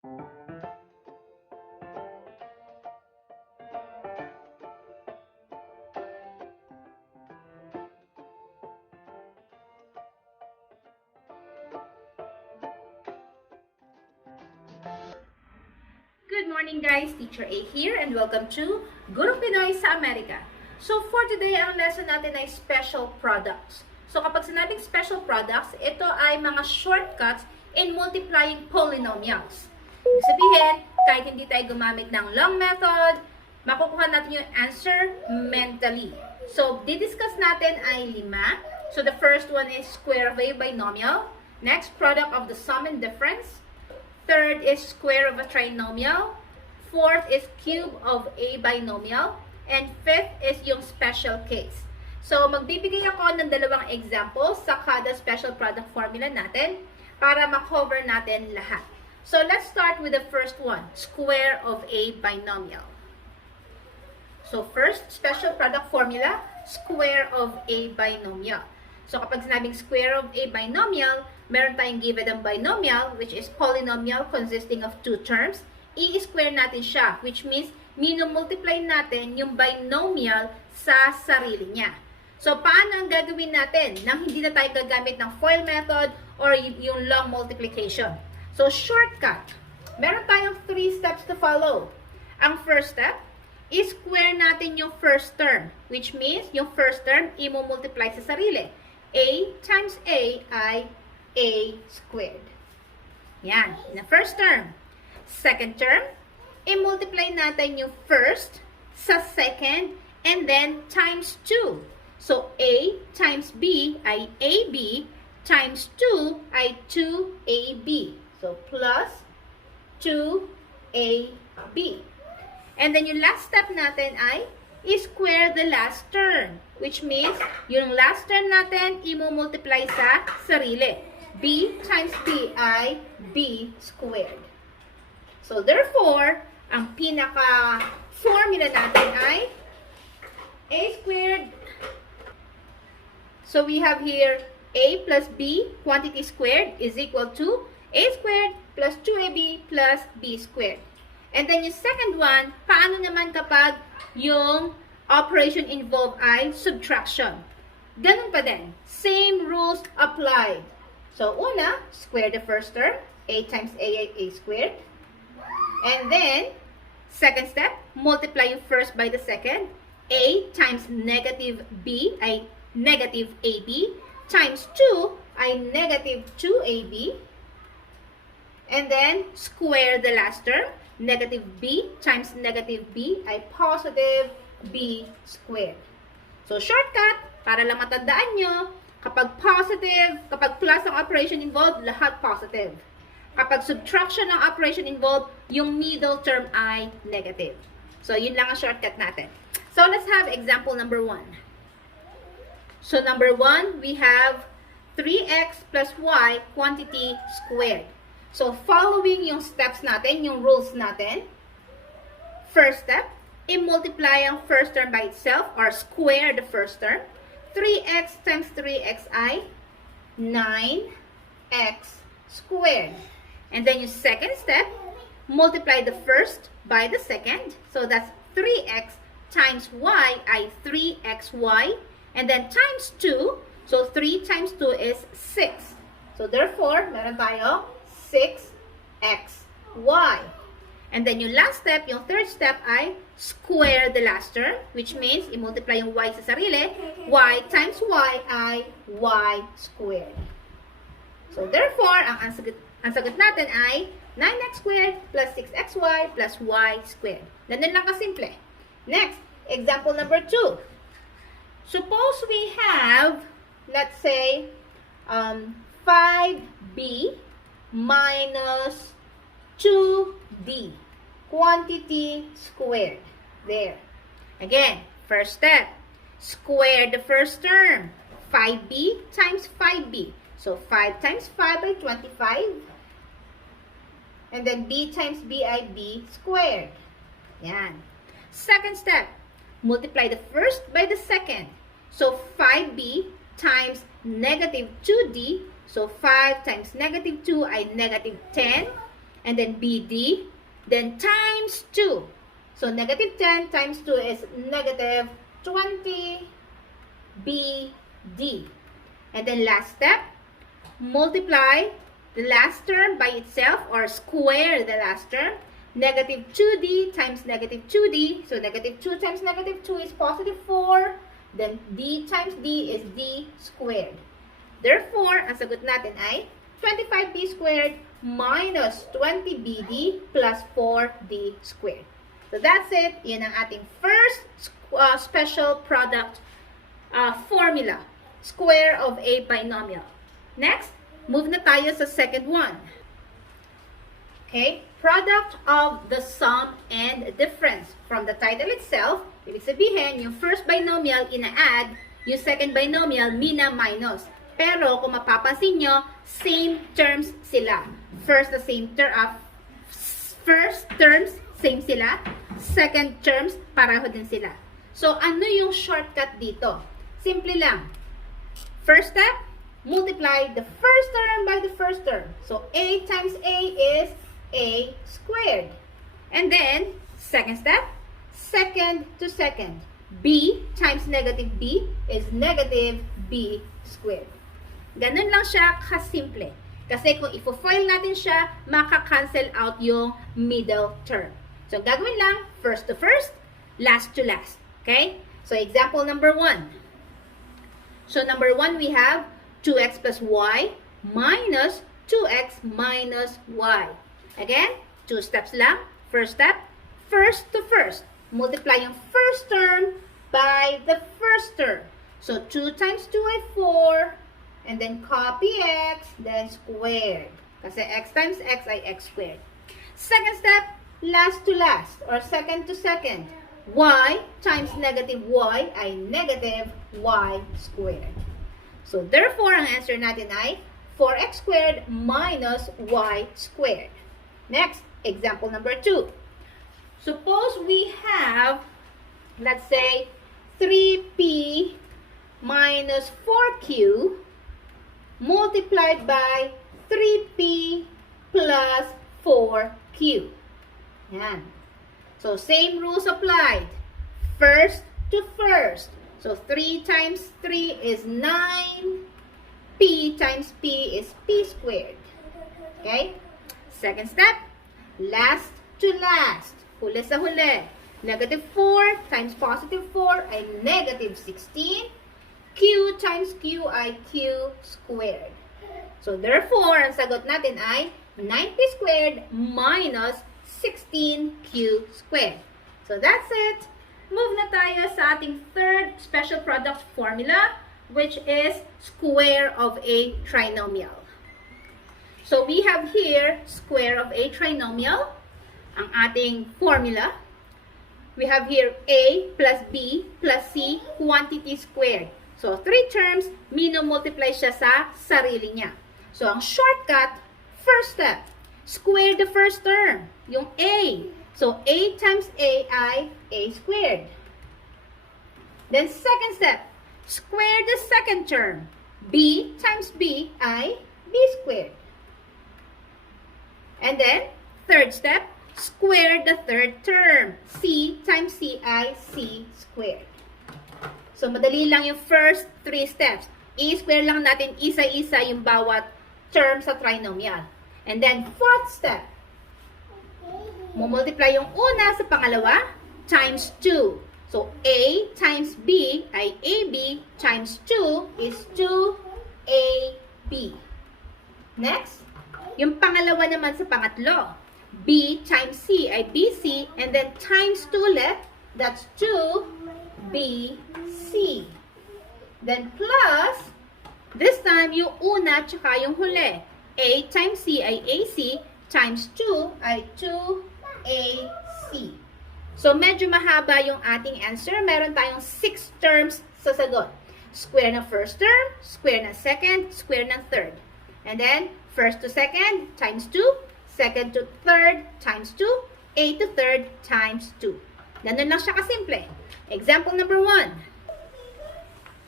Good morning guys, Teacher A here and welcome to Gurong Pinoy sa Amerika. So for today, ang lesson natin ay special products. So kapag sinabing special products, ito ay mga shortcuts in multiplying polynomials. Ibig sabihin, kahit hindi tayo gumamit ng long method, makukuha natin yung answer mentally. So didiscuss natin ay 5. So the first one is square of a binomial. Next, product of the sum and difference. Third is square of a trinomial. Fourth is cube of a binomial. And fifth is yung special case. So, magbibigay ako ng dalawang examples sa kada special product formula natin para ma-cover natin lahat. So, let's start with the first one, square of a binomial. So, first, special product formula, square of a binomial. So, kapag sinabing square of a binomial, meron tayong given ang binomial, which is polynomial consisting of two terms. I-square natin siya, which means minumultiply natin yung binomial sa sarili niya. So, paano ang gagawin natin nang hindi na tayo gagamit ng FOIL method or yung long multiplication? So, shortcut. Meron tayong 3 steps to follow. Ang first step, i-square natin yung first term, which means yung first term, i-multiply sa sarili. A times A ay A squared. Yan, na first term. Second term, i-multiply natin yung first sa second and then times 2. So, A times B ay AB times 2 ay 2AB. So, plus 2AB. And then yung last step natin ay i-square the last term, which means yung last term natin i-multiply sa sarili. B times B ay B squared. So, therefore, ang pinaka-formula natin ay A squared. So, we have here A plus B quantity squared is equal to A squared plus 2AB plus B squared. And then yung second one, paano naman kapag yung operation involved ay subtraction? Ganun pa din. Same rules applied. So, una, square the first term. A times A ay A squared. And then, second step, multiply yung first by the second. A times negative B ay negative AB. Times 2 ay negative 2AB. And then, square the last term. Negative B times negative B ay positive B squared. So, shortcut, para lang matandaan nyo, kapag positive, kapag plus ang operation involved, lahat positive. Kapag subtraction ng operation involved, yung middle term ay negative. So, yun lang ang shortcut natin. So, let's have example number 1. So, number 1, we have 3x plus y quantity squared. So, following yung steps natin, yung rules natin, first step, i-multiply ang first term by itself or square the first term. 3x times 3x ay 9x squared. And then yung second step, multiply the first by the second. So that's 3x times y ay 3xy. And then times 2. So 3 times 2 is 6. So therefore, meron tayo 6xy. And then yung last step, yung third step ay square the last term, which means i-multiply yung y sa sarili. Y times y ay y squared. So therefore, ang sagot natin ay 9x squared plus 6xy plus y squared. Ganun lang kasimple. Next, example number 2. Suppose we have, let's say, 5b minus 2d quantity squared. There. Again, first step. Square the first term. 5b times 5b. So, 5 times 5 ay 25. And then, b times b ay b squared. Yan. Second step. Multiply the first by the second. So, 5b times negative 2d. So, 5 times negative 2 ay negative 10. and then BD, then times 2. So negative 10 times 2 is negative 20 BD. And then last step, multiply the last term by itself or square the last term. Negative 2D times negative 2D. So negative 2 times negative 2 is positive 4. Then D times D is D squared. Therefore, ang sagot natin ay 25B squared minus 20BD plus 4D squared. So that's it. Yan ang ating first special product formula. Square of a binomial. Next, move na tayo sa second one. Okay? Product of the sum and difference. From the title itself, ibig sabihin, yung first binomial ina-add, yung second binomial mina-minus. Pero kung mapapansin nyo, same terms sila. First terms, same sila. Second terms, pareho din sila. So, ano yung shortcut dito? Simple lang. First step, multiply the first term by the first term. So, A times A is A squared. And then, second step, second to second. B times negative B is negative B squared. Ganun lang siya kasimple. Kasi kung ifo-foil natin siya, maka-cancel out yung middle term. So, gagawin lang, first to first, last to last. Okay? So, example number 1. So, number 1, we have 2x plus y minus 2x minus y. Again, 2 steps lang. First step, first to first. Multiply yung first term by the first term. So, 2 times 2 ay 4. And then copy x, then squared. Kasi x times x ay x squared. Second step, last to last, or second to second. Y times negative y ay negative y squared. So, therefore, ang answer natin ay 4x squared minus y squared. Next, example number 2. Suppose we have, let's say, 3p minus 4q multiplied by 3p plus 4q. Yan. So, same rules applied. First to first. So, 3 times 3 is 9. P times P is P squared. Okay? Second step, last to last. Huli sa huli. Negative 4 times positive 4 ay negative 16. Q times Q ay Q squared. So, therefore, ang sagot natin ay 9P squared minus 16Q squared. So, that's it. Move na tayo sa ating third special product formula, which is square of a trinomial. So, we have here square of a trinomial, ang ating formula. We have here A plus B plus C quantity squared. So, 3 terms, multiply siya sa sarili niya. So, ang shortcut, first step, square the first term, yung A. So, A times A ay A squared. Then, second step, square the second term. B times B ay B squared. And then, third step, square the third term. C times C ay C squared. So, madali lang yung first 3 steps. I-square lang natin isa-isa yung bawat term sa trinomial. And then, fourth step, mumultiply yung una sa pangalawa times 2. So, A times B ay AB times 2 is 2AB. Next, yung pangalawa naman sa pangatlo, B times C ay BC, and then times 2 ulit, that's 2BC. Then plus, this time, yung una tsaka yung huli. A times C ay AC, times 2 ay 2AC. So, medyo mahaba yung ating answer. Meron tayong 6 terms sa sagot. Square ng first term, square ng second, square ng third. And then, first to second, times 2. Second to third, times 2. A to third, times 2. Ganun lang siya kasimple. Example number 1.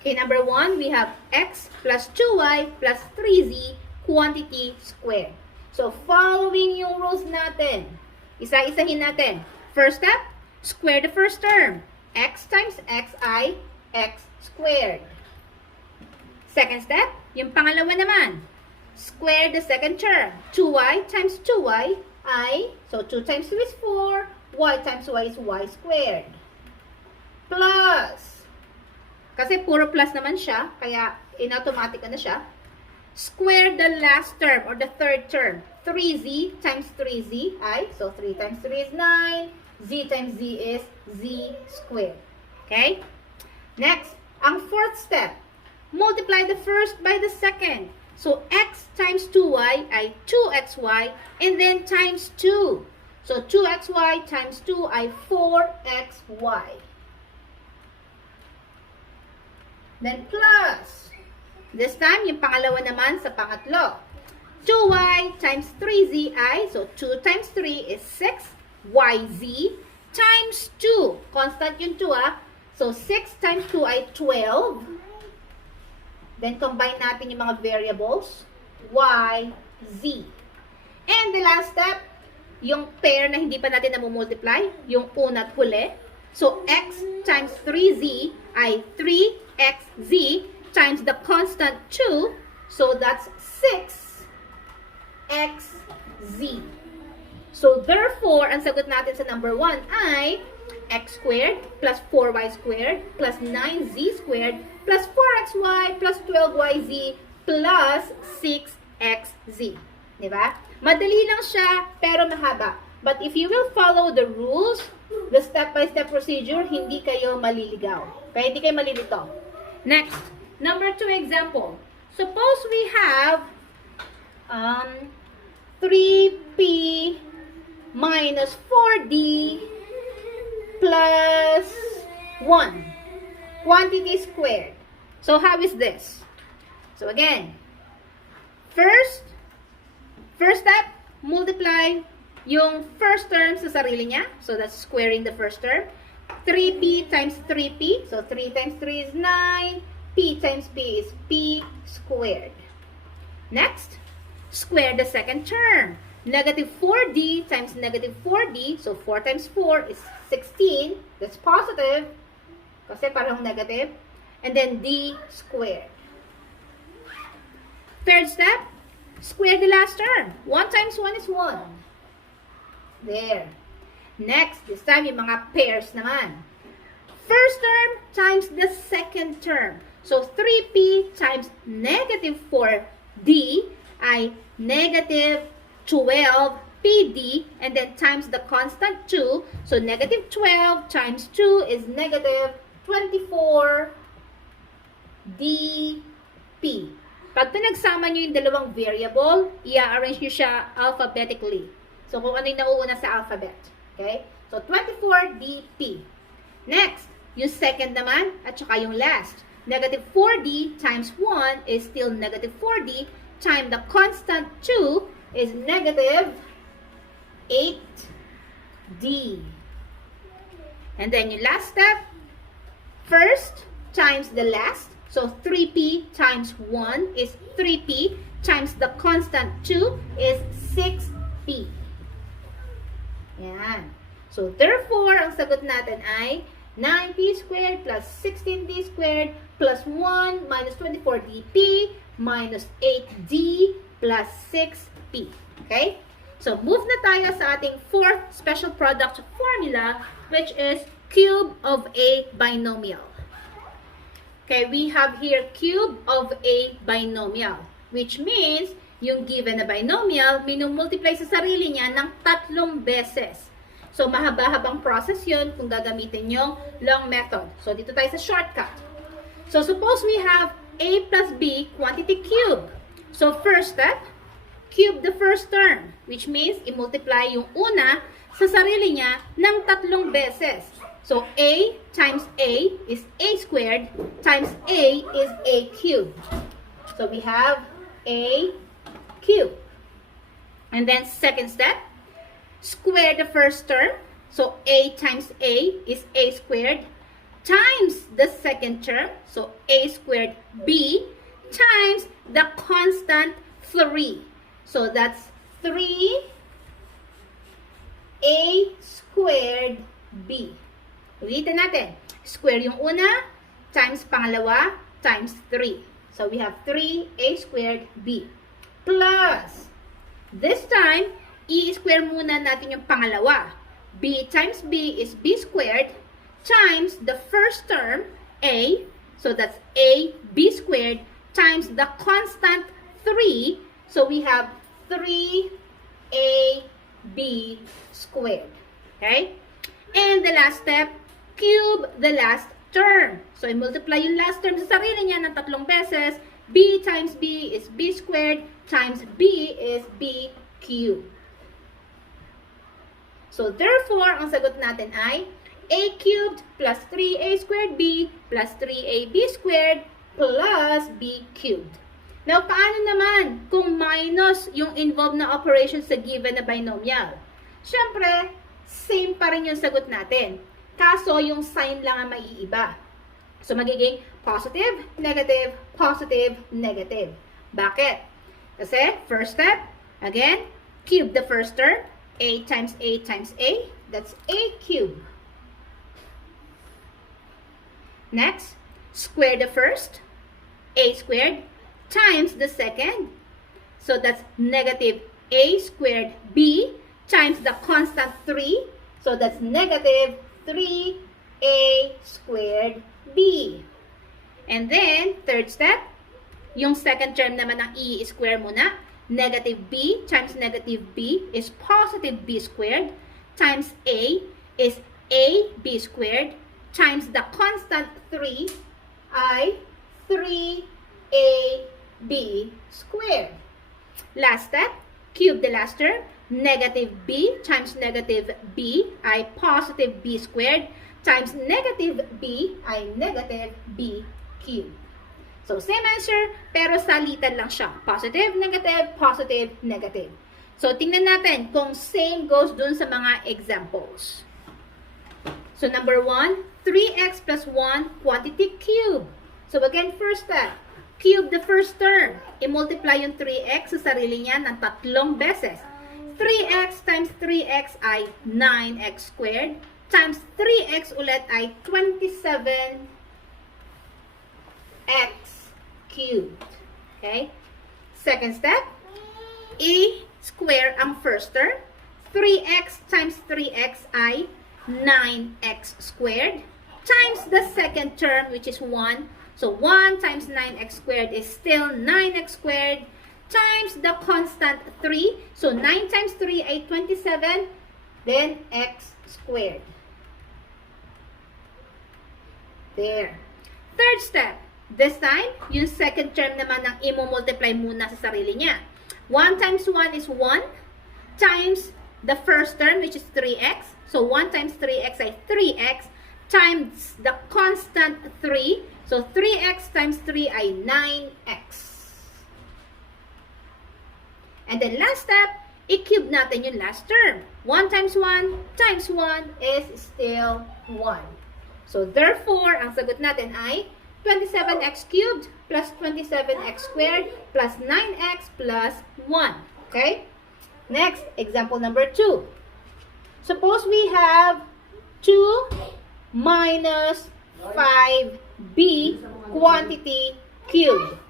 Okay, number 1, we have x plus 2y plus 3z quantity squared. So, following yung rules natin. Isa-isahin natin. First step, square the first term. X times xi, x squared. Second step, yung pangalawa naman. Square the second term. 2y times 2y, I. So, 2 times 2 is 4. Y times y is y squared. Plus. Kasi puro plus naman siya, kaya in-automatic na siya. Square the last term or the third term. 3z times 3z, I. So, 3 times 3 is 9. Z times z is z squared. Okay? Next, ang fourth step. Multiply the first by the second. So, x times 2y ay 2xy and then times 2. So, 2xy times 2 ay 4xy. Then plus. This time, yung pangalawa naman sa pangatlo. 2y times 3z ay, so 2 times 3 is 6yz times 2. Constant yung 2 So 6 times 2 ay 12. Then combine natin yung mga variables. Y, z. And the last step, yung pair na hindi pa natin namumultiply, yung una at huli. So x times 3z ay 3xz times the constant 2. So that's 6xz. So therefore, ang sagot natin sa number 1 ay x squared plus 4y squared plus 9z squared plus 4xy plus 12yz plus 6xz. Diba? Madali lang siya, pero mahaba. But if you will follow the rules, the step-by-step procedure, hindi kayo maliligaw. Kaya hindi kayo malilito. Next, number 2 example. Suppose we have 3p minus 4d plus 1. Quantity squared. So, how is this? So, again, first step, multiply yung first term sa sarili niya. So, that's squaring the first term. 3p times 3p. So, 3 times 3 is 9. P times p is p squared. Next, square the second term. Negative 4d times negative 4d. So, 4 times 4 is 16. That's positive. Kasi parang negative. And then d squared. Third step, square the last term. 1 times 1 is 1. There. Next, this time yung mga pairs naman. First term times the second term. So, 3p times negative 4d ay negative 12pd and then times the constant 2. So, negative 12 times 2 is negative 24dp. Pag pinagsama nyo yung dalawang variable, i-arrange nyo siya alphabetically. So, kung ano yung nauuna sa alphabet. Okay? So, 24dp. Next, yung second naman, at saka yung last. Negative 4d times 1 is still negative 4d times the constant 2 is negative 8d. And then yung last step, first times the last. So, 3p times 1 is 3p times the constant 2 is 6p. Yan. So, therefore, ang sagot natin ay 9p squared plus 16d squared plus 1 minus 24dp minus 8d plus 6p. Okay? So, move na tayo sa ating fourth special product formula, which is cube of a binomial. Okay, we have here cube of a binomial, which means yung given na binomial, minumultiply sa sarili niya ng 3 beses. So, mahaba-habang process yun kung gagamitin yung long method. So, dito tayo sa shortcut. So, suppose we have a plus b quantity cube. So, first step, cube the first term, which means i-multiply yung una sa sarili niya ng 3 beses. So, a times a is a squared times a is a cubed. So, we have a cubed. And then, second step, square the first term. So, a times a is a squared times the second term. So, a squared b times the constant 3. So, that's 3a squared b. Ulitin natin. Square yung una, times pangalawa, times 3. So we have 3a squared b. Plus, this time, i-square muna natin yung pangalawa. B times b is b squared times the first term, a. So that's ab squared times the constant 3. So we have 3ab squared. Okay? And the last step, cube the last term. So, i-multiply yung last term sa sarili niya ng 3 beses. B times b is b squared times b is b cubed. So, therefore, ang sagot natin ay a cubed plus 3a squared b plus 3ab squared plus b cubed. Now, paano naman kung minus yung involved na operation sa given na binomial? Siyempre, same pa rin yung sagot natin. Kaso, yung sign lang ang maiiba. So, magiging positive, negative, positive, negative. Bakit? Kasi, first step, again, cube the first term. A times A times A. That's A cubed. Next, square the first. A squared times the second. So, that's negative A squared B times the constant 3. So, that's negative 3a squared b. And then, third step, yung second term naman ng e square muna. Negative b times negative b is positive b squared times a is ab squared times the constant 3 ay 3ab squared. Last step, cube the last term. Negative b times negative b ay positive b squared times negative b ay negative b cubed. So, same answer, pero salitan lang siya. Positive, negative, positive, negative. So, tingnan natin kung same goes dun sa mga examples. So, number 1, 3x plus 1 quantity cube. So, again, first step, cube the first term. I-multiply yung 3x sa sarili niya ng 3 beses. 3x times 3x ay 9x squared times 3x ulit ay 27x cubed. Okay? Second step, i-square ang first term. 3x times 3x ay 9x squared times the second term which is 1. So 1 times 9x squared is still 9x squared times the constant 3. So, 9 times 3 ay 27. Then, x squared. There. Third step. This time, yung second term naman ng i-multiply muna sa sarili niya. 1 times 1 is 1 times the first term which is 3x. So, 1 times 3x ay 3x times the constant 3. So, 3x times 3 ay 9x. And then last step, i-cube natin yung last term. 1 times 1 times 1 is still 1. So, therefore, ang sagot natin ay 27x cubed plus 27x squared plus 9x plus 1. Okay? Next, example number 2. Suppose we have 2 minus 5b quantity cubed.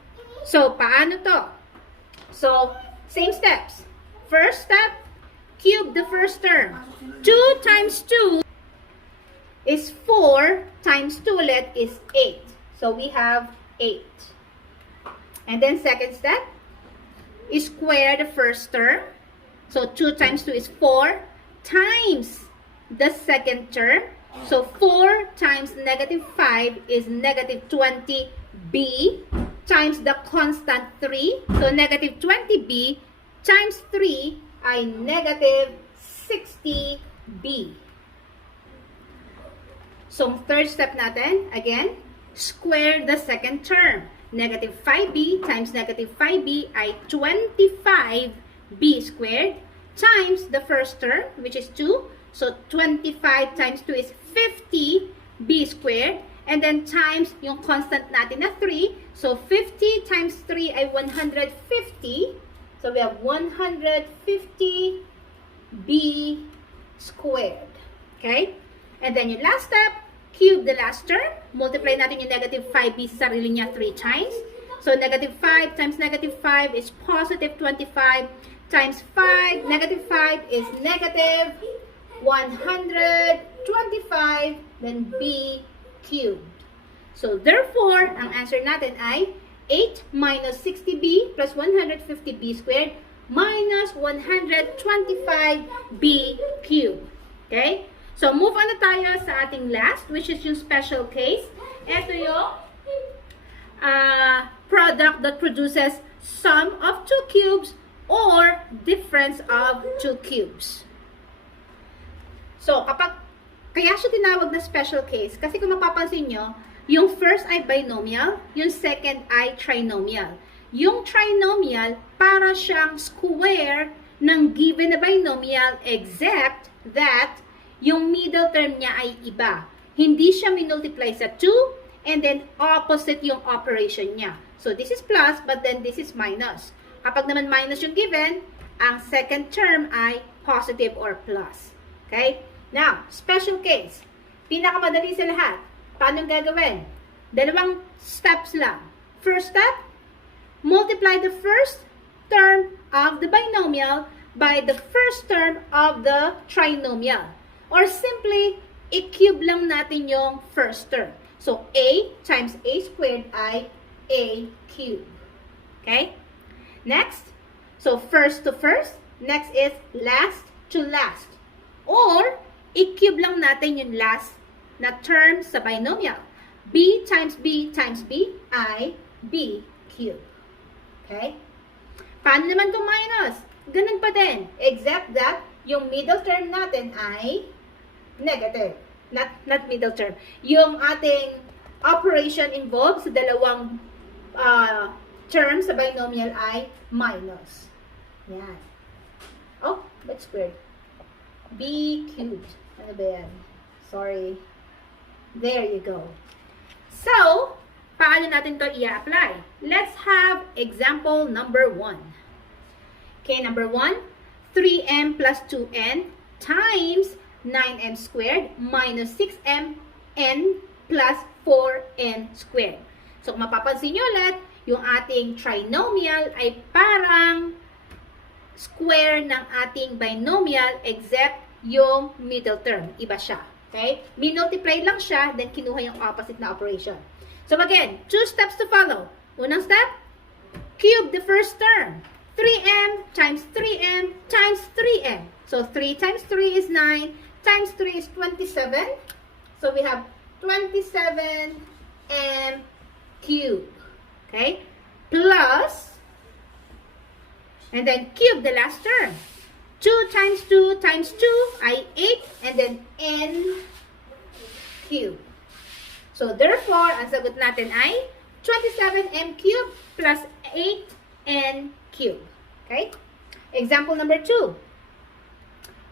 So, paano to? So, same steps. First step, cube the first term. 2 times 2 is 4 times 2 ulit is 8. So, we have 8. And then second step, is square the first term. So, 2 times 2 is 4 times the second term. So, 4 times negative 5 is negative 20b times the constant 3. So, negative 20b times 3 ay negative 60b. So, third step natin, again, square the second term. Negative 5b times negative 5b ay 25b squared times the first term, which is 2. So, 25 times 2 is 50b squared. And then times yung constant natin na 3. So, 50 times 3 ay 150. So we have 150b squared. Okay? And then yung last step, cube the last term. Multiply natin yung negative 5b sa sarili niya 3 times. So negative 5 times negative 5 is positive 25 times 5. Negative 5 is negative 125, then b cubed. So therefore, ang answer natin ay 8 minus 60b plus 150b squared minus 125b cubed. Okay? So move on na tayo sa ating last, which is yung special case. Ito yung product that produces sum of two cubes or difference of two cubes. So, kaya siya tinawag na special case, kasi kung mapapansin nyo, yung first ay binomial, yung second ay trinomial. Yung trinomial, para siyang square ng given na binomial, except that yung middle term niya ay iba. Hindi siya minultiply sa 2, and then opposite yung operation niya. So, this is plus, but then this is minus. Kapag naman minus yung given, ang second term ay positive or plus. Okay? Now, special case. Pinakamadali sa lahat. Paano gagawin? Dalawang steps lang. First step, multiply the first term of the binomial by the first term of the trinomial. Or simply, i-cube lang natin yung first term. So, a times a squared ay a cubed. Okay? Next, so first to first. Next is last to last. Or, i-cube lang natin yung last na term sa binomial. B times B times B ay B cubed. Okay? Paano naman kung minus? Ganun pa din. Except that, yung middle term natin ay negative. Not middle term. Yung ating operation involved sa dalawang term sa binomial ay minus. Yan. Oh, that's weird. B cubed. Ano ba yan? Sorry. There you go. So, paano natin to i-apply? Let's have example number 1. Okay, number 1, 3m plus 2n times 9m squared minus 6m n plus 4n squared. So, kung mapapansin nyo ulit, yung ating trinomial ay parang square ng ating binomial except yung middle term. Iba siya. Okay? Minultiply lang siya, then kinuha yung opposite na operation. So, again, 2 steps to follow. Unang step, cube the first term. 3m times 3m times 3m. So, 3 times 3 is 9, times 3 is 27. So, we have 27m cubed. Okay? Plus, and then cube the last term. 2 times 2 times 2 ay 8, and then n cubed. So, therefore, ang sagot natin ay 27m cubed plus 8n cubed. Okay? Example number 2.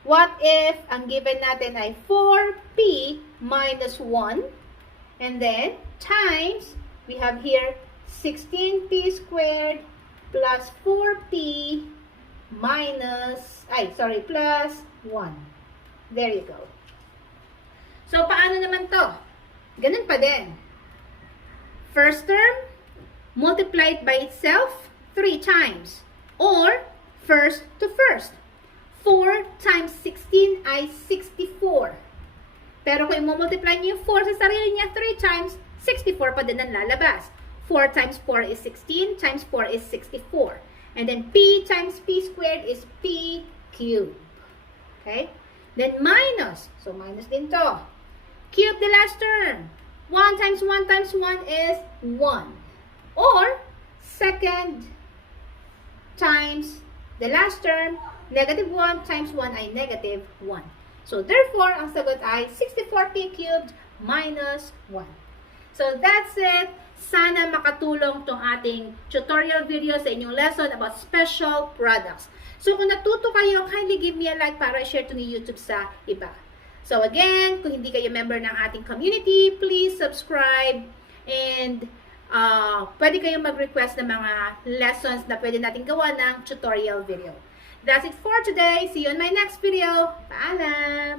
What if ang given natin ay 4p minus 1, and then times, we have here 16p squared plus 4p minus, plus 1. There you go. So, paano naman to? Ganun pa din. First term, multiplied by itself 3 times. Or, first to first. 4 times 16 ay 64. Pero kung i-multiply niyo yung 4 sa sarili niya 3 times, 64 pa din ang lalabas. 4 times 4 is 16, times 4 is 64. And then p times p squared is p cubed. Okay? Then minus. So, minus din to. Cube the last term. 1 times 1 times 1 is 1. Or, second times the last term, negative 1 times 1 ay negative 1. So, therefore, ang sagot ay 64p cubed minus 1. So, that's it. Sana makatulong tong ating tutorial video sa inyong lesson about special products. So, kung natuto kayo, kindly give me a like para i-share to ni YouTube sa iba. So, again, kung hindi kayo member ng ating community, please subscribe and pwede kayong mag-request ng mga lessons na pwede natin gawa ng tutorial video. That's it for today. See you in my next video. Paalam!